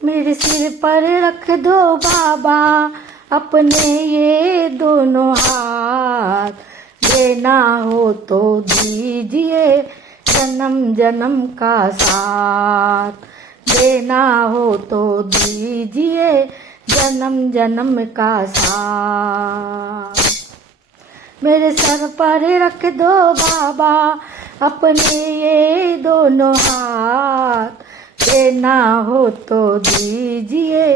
मेरे सिर पर रख दो बाबा अपने ये दोनों हाथ, देना हो तो दीजिए जन्म जन्म का साथ, देना हो तो दीजिए जन्म जन्म का साथ। मेरे सर पर रख दो बाबा अपने ये दोनों हाथ, देना हो तो दीजिए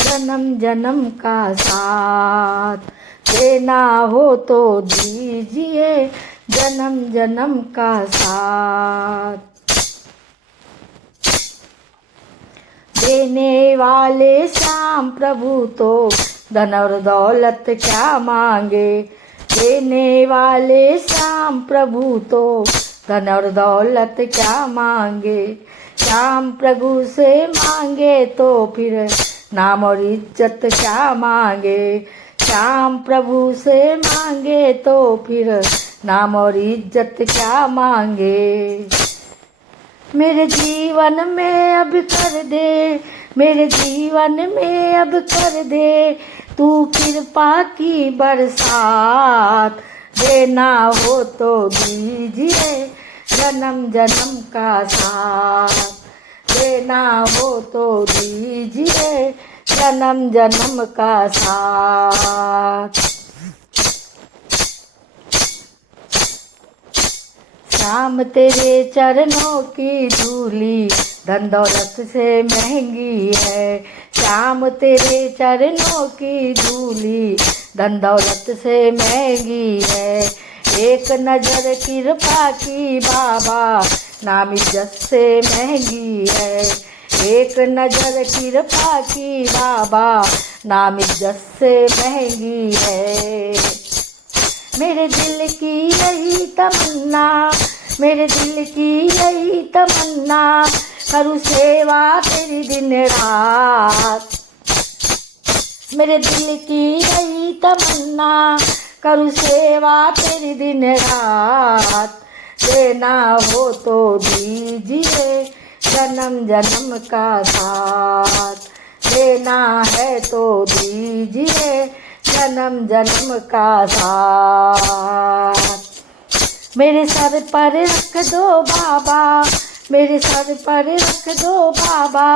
जन्म जन्म का साथ, देना हो तो दीजिए जन्म जन्म का साथ। देने वाले श्याम प्रभु तो धन और दौलत क्या मांगे, देने वाले श्याम प्रभु तो धन और दौलत क्या मांगे, श्याम प्रभु से मांगे तो फिर नाम और इज्जत क्या मांगे, श्याम प्रभु से मांगे तो फिर नाम और इज्जत क्या मांगे। मेरे जीवन में अब कर दे, मेरे जीवन में अब कर दे तू कृपा की बरसात, देना हो तो दीजिए जन्म जन्म का साथ, देना हो तो दीजिए जन्म जन्म का साथ। श्याम तेरे चरणों की धूली धन दौलत से महंगी है, श्याम तेरे चरणों की धूली धन दौलत से महंगी है, एक नजर कृपा की बाबा नाम इज्जत से महंगी है, एक नजर कृपा की बाबा नाम इज्जत से महंगी है। मेरे दिल की यही तमन्ना, मेरे दिल की यही तमन्ना करूँ सेवा तेरी दिन रात, मेरे दिल की यही तमन्ना करूँ सेवा तेरी दिन रात, देना हो तो दीजिए जन्म जन्म का साथ, देना है तो दीजिए जन्म जन्म का साथ। मेरे सर पर रख दो बाबा, मेरे सर पर रख दो बाबा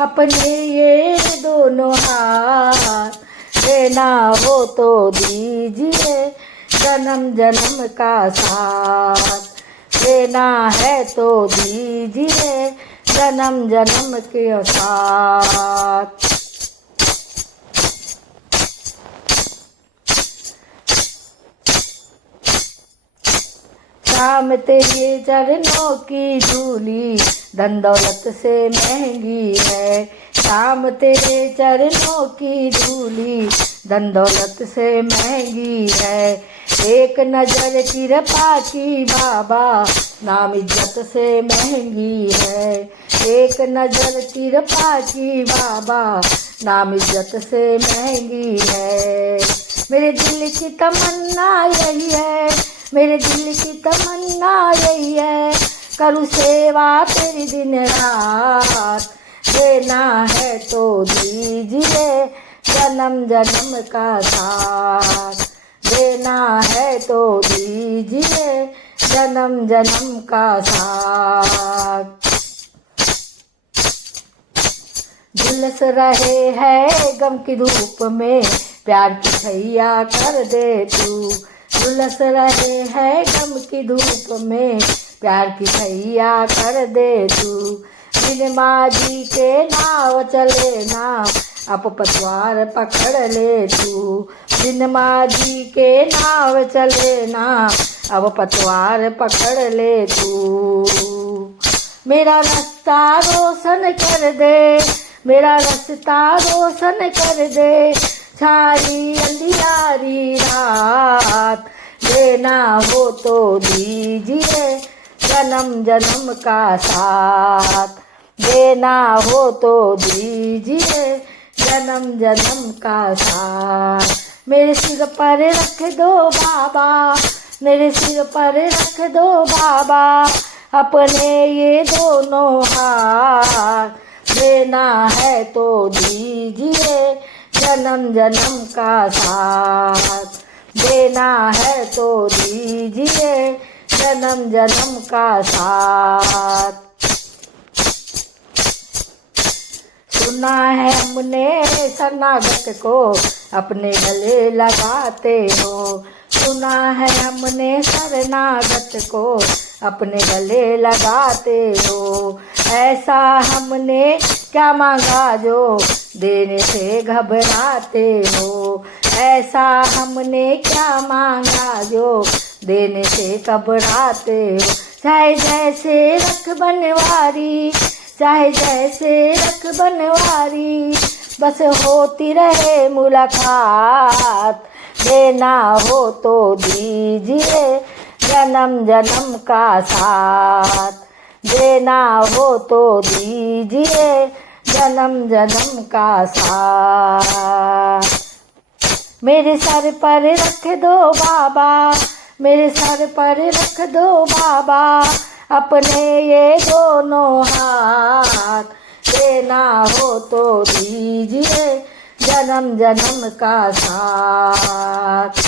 अपने ये दोनों हाथ, देना हो तो दीजिए जन्म जन्म का साथ, देना है तो दीजिए जन्म जन्म के साथ। श्याम तेरे चरणों की धूली धन दौलत से महंगी है, श्याम तेरे चरणों की धूली धन दौलत से महंगी है, एक नजर कृपा की बाबा नाम इज्जत से महंगी है, एक नजर कृपा की बाबा नाम इज्जत से महंगी है। मेरे दिल की तमन्ना यही है, मेरे दिल की तमन्ना यही है करूँ सेवा तेरी दिन रात, देना है तो दीजिए जन्म जन्म का साथ, देना है तो दीजिए जन्म जन्म का साथ। झुलस रहे है गम की धूप में प्यार की छैया कर दे तू, झुलस रहे है गम की धूप में प्यार की छैया कर दे तू, बिन माझी के नाव चले ना अब पतवार पकड़ ले तू, बिन माझी के नाव चले ना अब पतवार पकड़ ले तू। मेरा रास्ता रोशन कर दे, मेरा रास्ता रोशन कर दे छाई अंधियारी रात, देना हो तो दीजिए जन्म जन्म का साथ, देना हो तो दीजिए जन्म जन्म का साथ। मेरे सिर पर रख दो बाबा, मेरे सिर पर रख दो बाबा अपने ये दोनों हाथ, देना है तो दीजिए जन्म जन्म का साथ। देना है तो दीजिए जन्म जन्म का साथ। सुना है हमने शरणागत को अपने गले लगाते हो। सुना है हमने शरणागत को अपने गले लगाते हो। ऐसा हमने क्या मांगा जो देने से घबराते हो। ऐसा हमने क्या मांगा जो देने से घबराते हो। चाहे जैसे रख बनवारी, चाहे जैसे रख बनवारी, बस होती रहे मुलाकात। देना हो तो दीजिए जन्म जन्म का साथ। देना हो तो दीजिए जन्म जन्म का साथ। मेरे सर पर रख दो बाबा, मेरे सर पर रख दो बाबा अपने ये दोनों हाथ। देना हो तो दीजिए जन्म जन्म का साथ।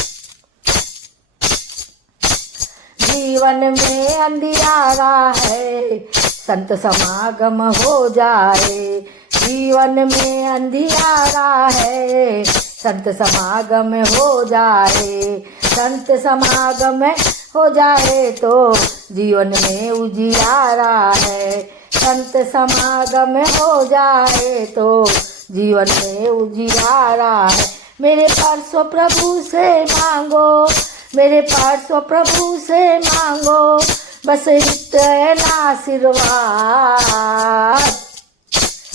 जीवन में अंधियारा है संत समागम हो जाए। जीवन में अंधियारा है संत समागम हो जाए। संत समागम हो जाए तो जीवन में उजियारा है। संत समागम हो जाए तो जीवन में उजियारा है। मेरे पार्श्व प्रभु से मांगो, मेरे पार्श्व प्रभु से मांगो, बस इतना आशीर्वाद,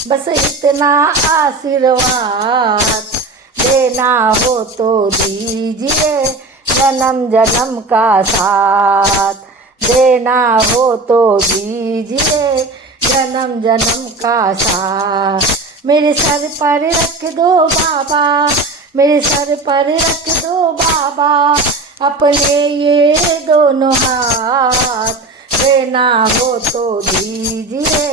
बस इतना आशीर्वाद। देना हो तो दीजिए जन्म जन्म का साथ। देना हो तो दीजिए जन्म जन्म का साथ। मेरे सर पर रख दो बाबा, मेरे सर पर रख दो बाबा अपने ये दोनों हाथ। देना हो तो दीजिए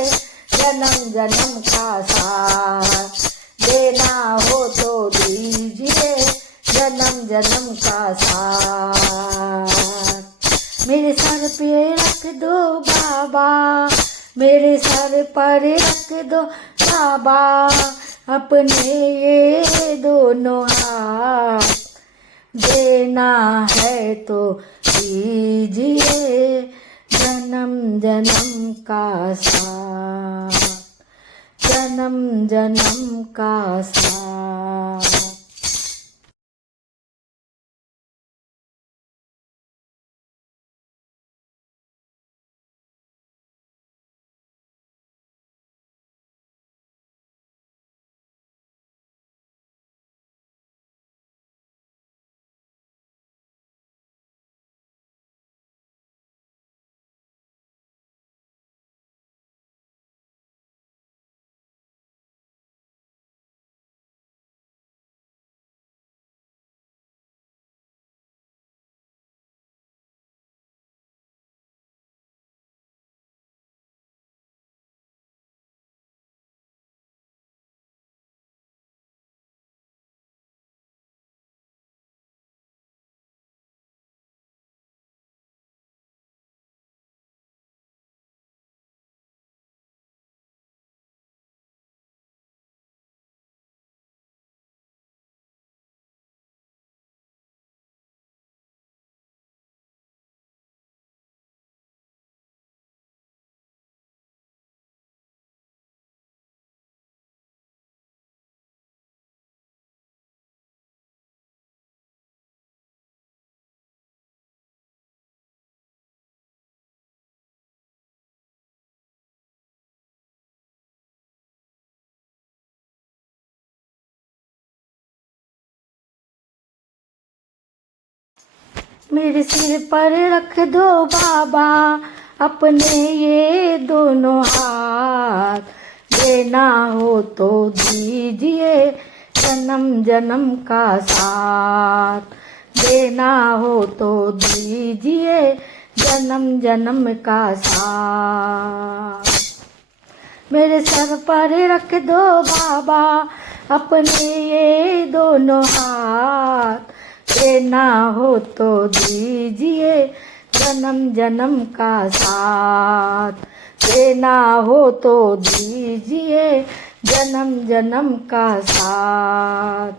जन्म जन्म का साथ। देना हो तो दीजिए जन्म जन्म का साथ। मेरे सर पे रख दो बाबा, मेरे सर पर रख दो बाबा अपने ये दोनों हाथ। देना है तो दीजिए जन्म जन्म का साथ। जन्म जन्म का साथ। मेरे सिर पर रख दो बाबा अपने ये दोनों हाथ। देना हो तो दीजिए जन्म जन्म का साथ। देना हो तो दीजिए जन्म जन्म का साथ। मेरे सर पर रख दो बाबा अपने ये दोनों हाथ, देना हो तो दीजिए जन्म जन्म का साथ, देना हो तो दीजिए जन्म जन्म का साथ।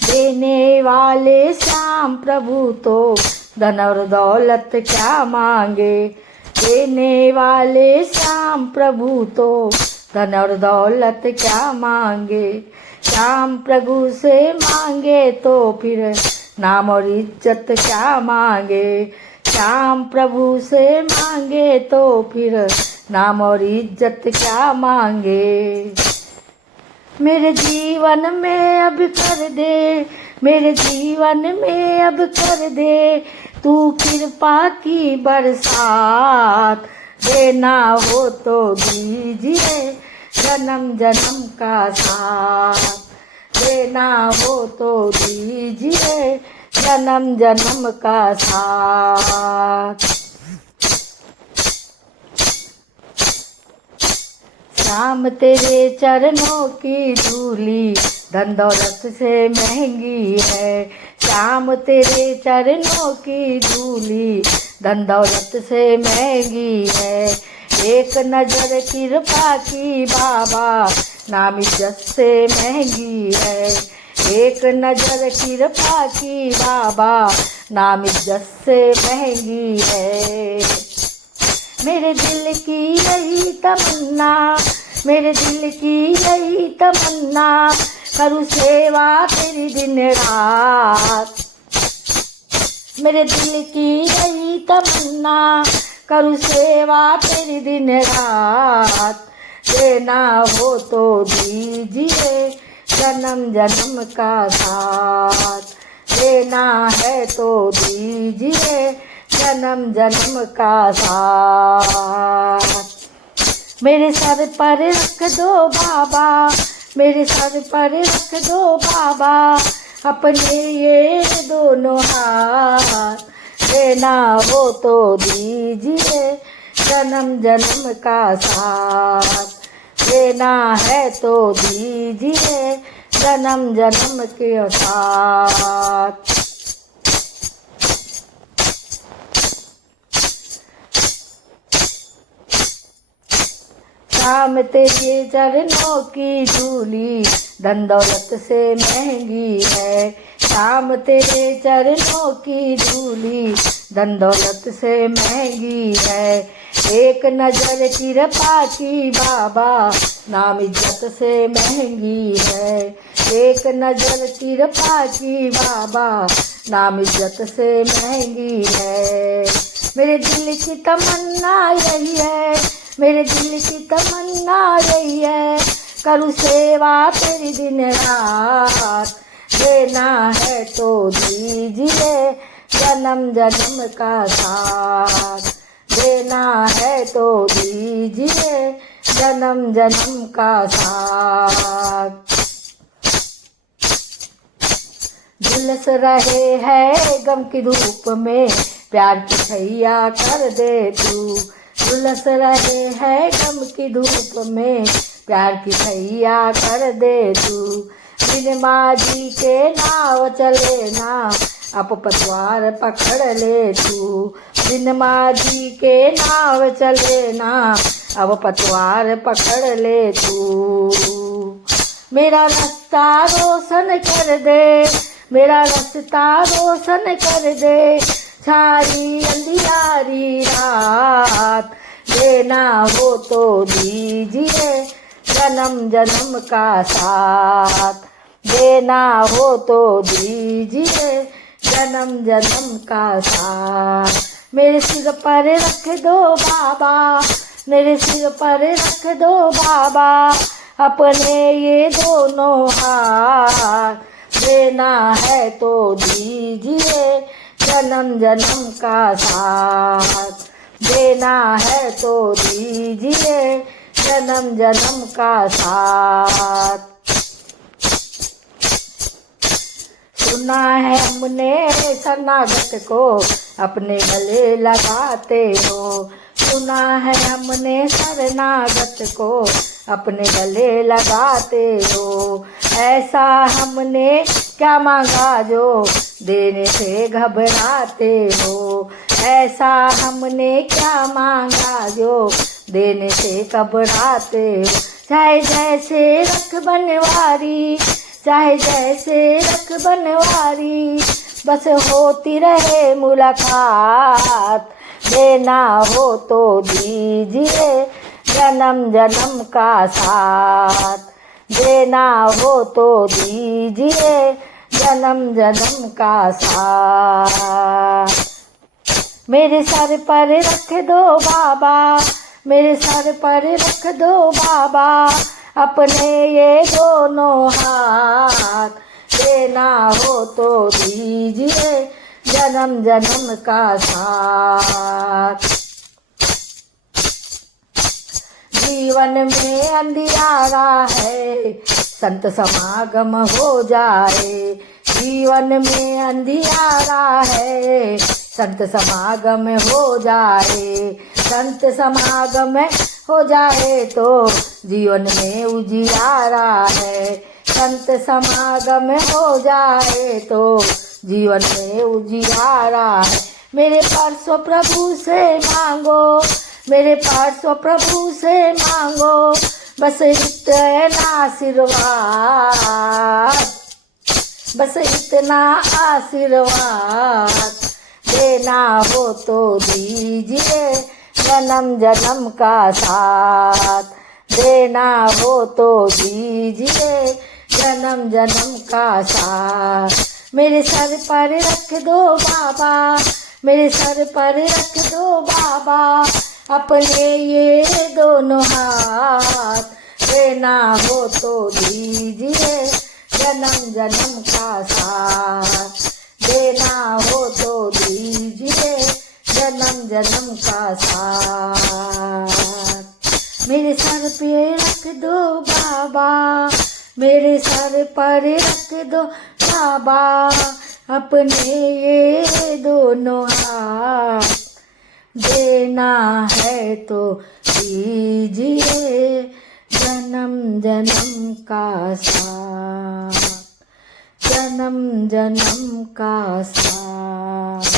देने वाले श्याम प्रभु तो धन और दौलत क्या मांगे, देने वाले श्याम प्रभु तो धन और दौलत क्या मांगे। श्याम प्रभु से मांगे तो फिर नाम और इज्जत क्या मांगे, श्याम प्रभु से मांगे तो फिर नाम और इज्जत क्या मांगे। मेरे जीवन में अब कर दे, मेरे जीवन में अब कर दे तू कृपा की बरसात, देना हो तो दीजिए जन्म जन्म का साथ, देना हो तो दीजिए जन्म जन्म का साथ। श्याम तेरे चरणों की धूली धन दौलत से महंगी है, श्याम तेरे चरणों की धूली धन दौलत से महंगी है। एक नजर कृपा की बाबा नाम इज्जत से महंगी है, एक नजर कृपा की बाबा नाम इज्जत से महंगी है। मेरे दिल की यही तमन्ना, मेरे दिल की यही तमन्ना करूँ सेवा तेरी दिन रात, मेरे दिल की यही तमन्ना करूँ सेवा तेरी दिन रात, देना हो तो दीजिए जन्म जन्म का साथ, देना है तो दीजिए जन्म जन्म का साथ। मेरे सर पर रख दो बाबा, मेरे सर पर रख दो बाबा अपने ये दोनों हाथ, देना हो तो दीजिए जन्म जन्म का साथ, देना है तो दीजिए जन्म जन्म के साथ। श्याम तेरे चरणों की धूली धन दौलत से महंगी है, श्याम तेरे चरणों की धूली धन दौलत से महंगी है। एक नजर कृपा की बाबा नाम इज्जत से महंगी है, एक नजर कृपा की बाबा नाम इज्जत से महंगी है। मेरे दिल की तमन्ना यही है, मेरे दिल की तमन्ना यही है करूँ सेवा तेरी दिन रात, देना है तो दीजिए जन्म जन्म का साथ, देना है तो दीजिए जन्म जन्म का साथ। झुलस रहे है गम की धूप में प्यार की छैया कर दे तू, झुलस रहे है गम की धूप में प्यार की छैया कर दे तू। बिन माझी के नाव चले ना अब पतवार पकड़ ले तू, बिन माझी के नाव चले ना अब पतवार पकड़ ले तू। मेरा रास्ता रोशन कर दे, मेरा रास्ता रोशन कर दे सारी अंधियारी रात, देना हो तो दीजिए जन्म जन्म का साथ, देना हो तो दीजिए जन्म जन्म का साथ। मेरे सिर पर रख दो बाबा, मेरे सिर पर रख दो बाबा अपने ये दोनों हाथ, देना है तो दीजिए जन्म जन्म का साथ, देना है तो दीजिए जन्म जन्म का साथ। सुना है हमने शरणागत को अपने गले लगाते हो, सुना है हमने शरणागत को अपने गले लगाते हो। ऐसा हमने क्या मांगा जो देने से घबराते हो। ऐसा हमने क्या मांगा जो देने से घबराते हो। चाहे जैसे रख बनवारी, चाहे जैसे रख बनवारी, बस होती रहे मुलाकात। देना हो तो दीजिए जन्म जन्म का साथ। देना हो तो दीजिए जन्म जन्म का साथ। मेरे सर पर रख दो बाबा, मेरे सर पर रख दो बाबा, अपने ये दोनों हाथ। देना हो तो दीजिए जन्म जन्म का साथ। जीवन में अंधियारा है, संत समागम हो जाए। जीवन में अंधियारा है, संत समागम हो जाए। संत समागम हो जाए तो जीवन में उजियारा है। संत समागम हो जाए तो जीवन में उजियारा है। मेरे परसों प्रभु से मांगो, मेरे परसों प्रभु से मांगो, बस इतना आशीर्वाद, बस इतना आशीर्वाद। देना हो तो दीजिए जन्म जन्म का साथ। देना हो तो दीजिए जन्म जन्म का साथ। मेरे सर पर रख दो बाबा, मेरे सर पर रख दो बाबा, अपने ये दोनों हाथ। देना हो तो दीजिए जन्म जन्म का साथ। देना हो तो दीजिए जन्म जन्म का साथ। मेरे सर पे रख दो बाबा, मेरे सर पर रख दो बाबा, अपने ये दोनों हाथ। देना है तो दीजिए जन्म जन्म का साथ। जन्म जन्म का साथ।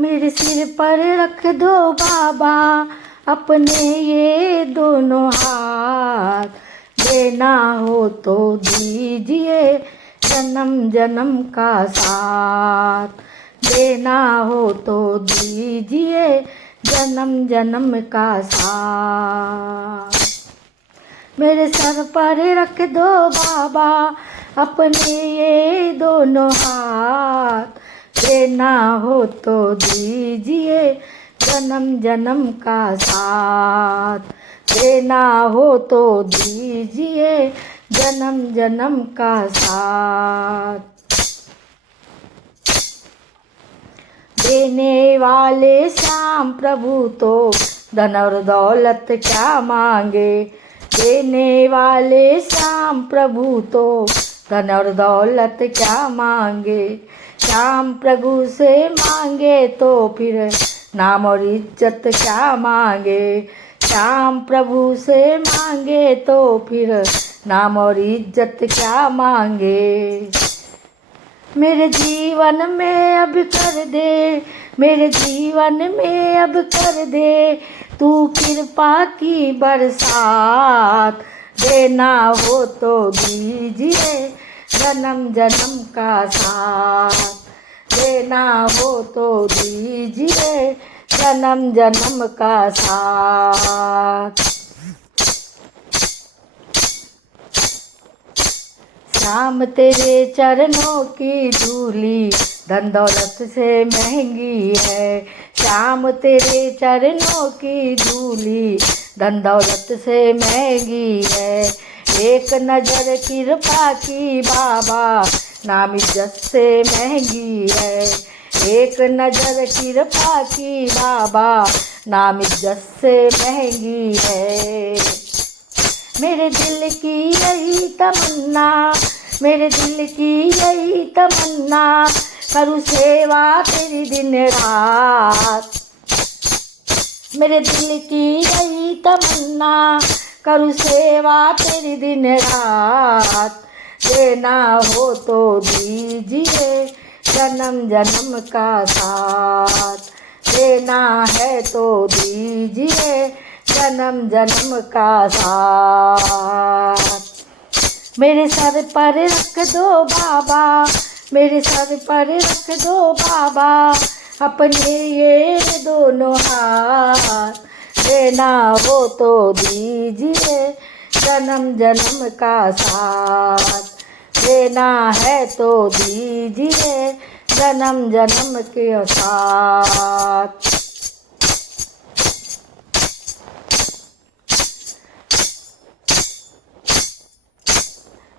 मेरे सिर पर रख दो बाबा, अपने ये दोनों हाथ। देना हो तो दीजिए जन्म जन्म का साथ। देना हो तो दीजिए जन्म जन्म का साथ। मेरे सर पर रख दो बाबा, अपने ये दोनों हाथ। देना हो तो दीजिए जन्म जन्म का साथ। देना हो तो दीजिए जन्म जन्म का साथ। देने वाले श्याम प्रभु तो धन और दौलत क्या मांगे। देने वाले श्याम प्रभु तो धन और दौलत क्या मांगे। श्याम प्रभु से मांगे तो फिर नाम और इज्जत क्या मांगे। श्याम प्रभु से मांगे तो फिर नाम और इज्जत क्या मांगे। मेरे जीवन में अब कर दे, मेरे जीवन में अब कर दे तू कृपा की बरसात। देना हो तो दीजिए जन्म जन्म का साथ। देना हो तो दीजिए जन्म जन्म का साथ। श्याम तेरे चरणों की धूली धन दौलत से महंगी है। श्याम तेरे चरणों की धूली धन दौलत से महंगी है। एक नजर कृपा की बाबा नाम इज्जत से महंगी है। एक नजर कृपा की बाबा नाम इज्जत से महंगी है। मेरे दिल की यही तमन्ना, मेरे दिल की यही तमन्ना करूँ सेवा तेरी दिन रात। मेरे दिल की यही तमन्ना करूँ सेवा तेरी दिन रात। देना हो तो दीजिए जन्म जन्म का साथ। देना है तो दीजिए जन्म जन्म का साथ। मेरे सर पर रख दो बाबा, मेरे सर पर रख दो बाबा अपने ये दोनों हाथ। देना हो तो दीजिए जन्म जन्म का साथ। देना है तो दीजिए जन्म जन्म के साथ।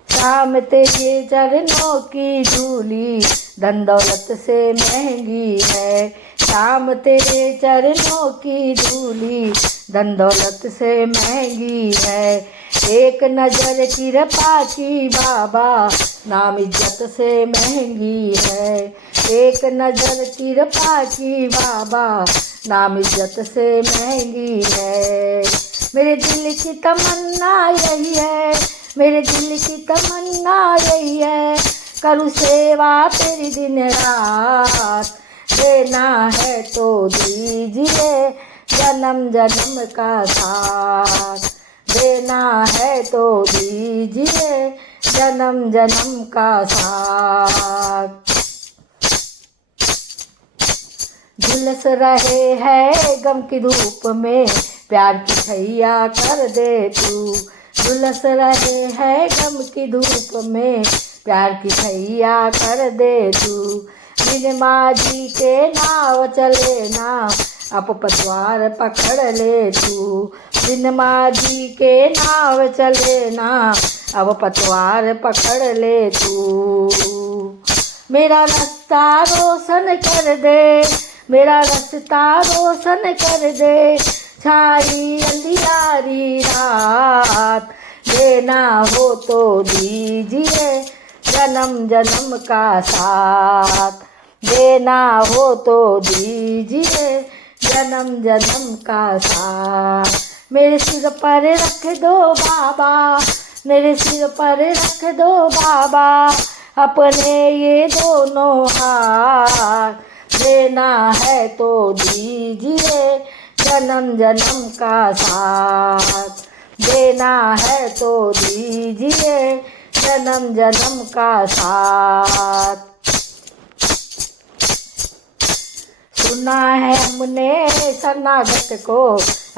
श्याम तेरे चरणों की धूली धन दौलत से महंगी है। श्याम तेरे चरणों की धूली धन दौलत से महंगी है। एक नजर कृपा की बाबा नाम इज्जत से महंगी है। एक नजर कृपा की बाबा नाम इज्जत से महंगी है। मेरे दिल की तमन्ना यही है, मेरे दिल की तमन्ना यही है करूँ सेवा तेरी दिन रात। देना है तो दीजिए जन्म जन्म का साथ। देना है तो दीजिए जन्म जन्म का साथ। झुलस रहे हैं गम की धूप में प्यार की छैया कर दे तू। झुलस रहे हैं गम की धूप में प्यार की छैया कर दे तू। बिन माझी के नाव चले ना अब पतवार पकड़ ले तू। बिन माझी के नाव चले ना अब पतवार पकड़ ले तू। मेरा रास्ता रोशन कर दे, मेरा रास्ता रोशन कर दे छाई अंधियारी रात। देना हो तो दीजिए जन्म जन्म का साथ। देना हो तो दीजिए जन्म जन्म का साथ। मेरे सिर पर रख दो बाबा, मेरे सिर पर रख दो बाबा अपने ये दोनों हाथ। देना है तो दीजिए जन्म जन्म का साथ। देना है तो दीजिए जन्म जन्म का साथ। सुना है हमने शरणागत को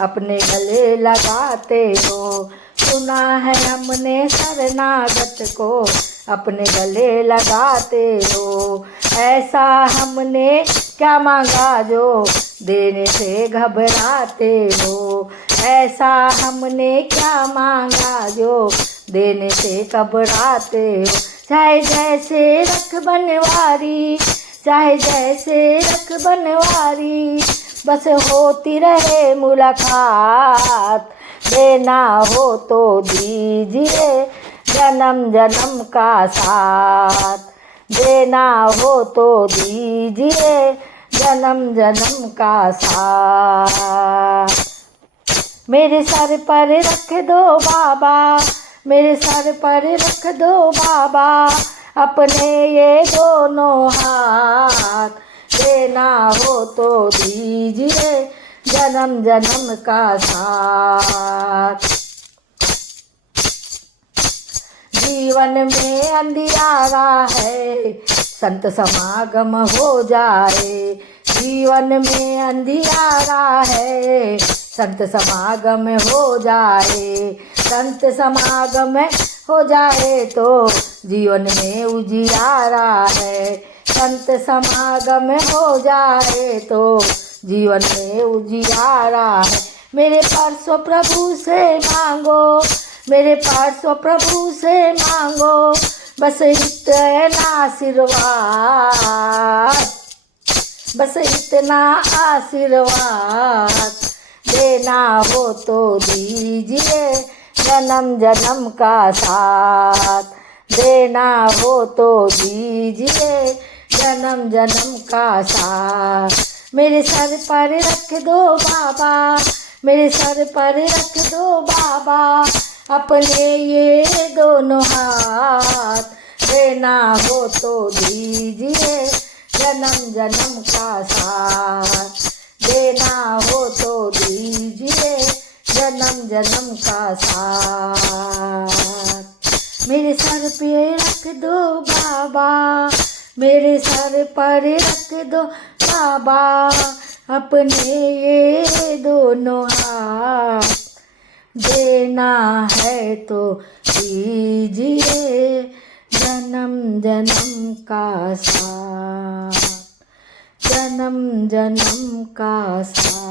अपने गले लगाते हो। सुना है हमने शरणागत को अपने गले लगाते हो। ऐसा हमने क्या मांगा जो देने से घबराते हो। ऐसा हमने क्या मांगा जो देने से घबराते हो। चाहे जैसे रख बनवारी, चाहे जैसे रख बनवारी, बस होती रहे मुलाकात। देना हो तो दीजिए जन्म जन्म का साथ, देना हो तो दीजिए जन्म जन्म का साथ। मेरे सर पर रख दो बाबा, मेरे सर पर रख दो बाबा, अपने ये दोनों हाथ। देना हो तो दीजिए जन्म जन्म का साथ। जीवन में अंधियारा है, संत समागम हो जाए। जीवन में अंधियारा है, संत समागम हो जाए। संत समागम हो जाए तो जीवन में उजियारा है। संत समागम हो जाए तो जीवन में उजियारा है। मेरे परसों प्रभु से मांगो, मेरे परसों प्रभु से मांगो, बस इतना आशीर्वाद, बस इतना आशीर्वाद। देना हो तो दीजिए जन्म जन्म का साथ, देना हो तो दीजिए जन्म जन्म का साथ। मेरे सर पर रख दो बाबा, मेरे सर पर रख दो बाबा, अपने ये दोनों हाथ। देना हो तो दीजिए जन्म जन्म का साथ, देना हो तो दीजिए जन्म जन्म का साथ। मेरे सर पे रख दो बाबा, मेरे सर पर रख दो बाबा, अपने ये दोनों हाथ। देना है तो दीजिए जन्म जन्म का साथ, जन्म जन्म का साथ।